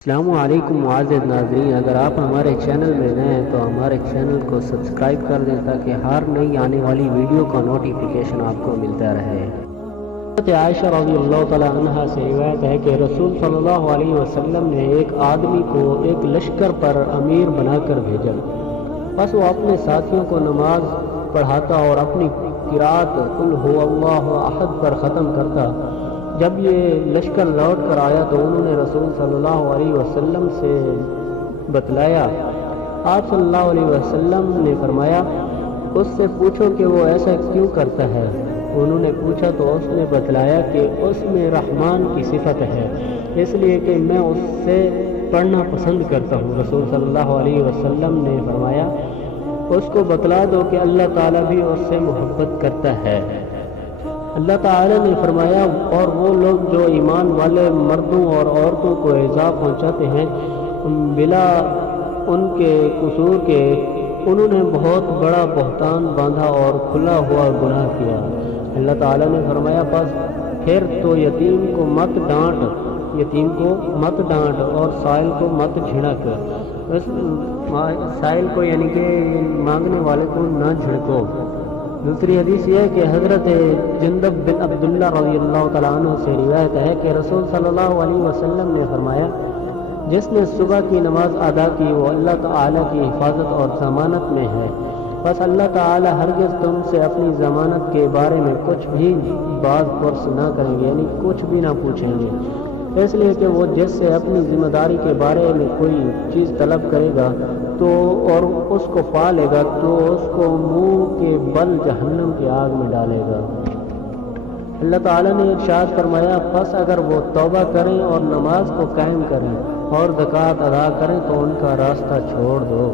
السلام علیکم معزز ناظرین، اگر آپ ہمارے چینل میں نئے ہیں تو ہمارے چینل کو سبسکرائب کر دیں تاکہ ہر نئی آنے والی ویڈیو کا نوٹیفیکیشن آپ کو ملتا رہے۔ حضرت عائشہ رضی اللہ تعالی عنہ سے روایت ہے کہ رسول صلی اللہ علیہ وسلم نے ایک آدمی کو ایک لشکر پر امیر بنا کر بھیجا، بس وہ اپنے ساتھیوں کو نماز پڑھاتا اور اپنی قرات قل هو اللہ احد پر ختم کرتا۔ جب یہ لشکر لوٹ کر آیا تو انہوں نے رسول صلی اللہ علیہ وسلم سے بتلایا۔ آپ صلی اللہ علیہ وسلم نے فرمایا، اس سے پوچھو کہ وہ ایسا کیوں کرتا ہے۔ انہوں نے پوچھا تو اس نے بتلایا کہ اس میں رحمان کی صفت ہے، اس لیے کہ میں اس سے پڑھنا پسند کرتا ہوں۔ رسول صلی اللہ علیہ وسلم نے فرمایا، اس کو بتلا دو کہ اللہ تعالیٰ بھی اس سے محبت کرتا ہے۔ اللہ تعالیٰ نے فرمایا، اور وہ لوگ جو ایمان والے مردوں اور عورتوں کو ایذا پہنچاتے ہیں بلا ان کے قصور کے، انہوں نے بہت بڑا بہتان باندھا اور کھلا ہوا گناہ کیا۔ اللہ تعالیٰ نے فرمایا، پھر تو یتیم کو مت ڈانٹ اور سائل کو مت جھڑک۔ سائل کو یعنی کہ مانگنے والے کو نہ جھڑکو۔ دوسری حدیث یہ ہے کہ حضرت جندب بن عبداللہ رضی اللہ تعالیٰ عنہ سے روایت ہے کہ رسول صلی اللہ علیہ وسلم نے فرمایا، جس نے صبح کی نماز ادا کی وہ اللہ تعالیٰ کی حفاظت اور ضمانت میں ہے، بس اللہ تعالیٰ ہرگز تم سے اپنی ضمانت کے بارے میں کچھ بھی باز پرس نہ کریں گے، یعنی کچھ بھی نہ پوچھیں گے، اس لیے کہ وہ جس سے اپنی ذمہ داری کے بارے میں کوئی چیز طلب کرے گا تو اور اس کو پا لے گا تو اس کو منہ کے بل جہنم کی آگ میں ڈالے گا۔ اللہ تعالیٰ نے ارشاد فرمایا، پس اگر وہ توبہ کریں اور نماز کو قائم کریں اور زکوٰۃ ادا کریں تو ان کا راستہ چھوڑ دو۔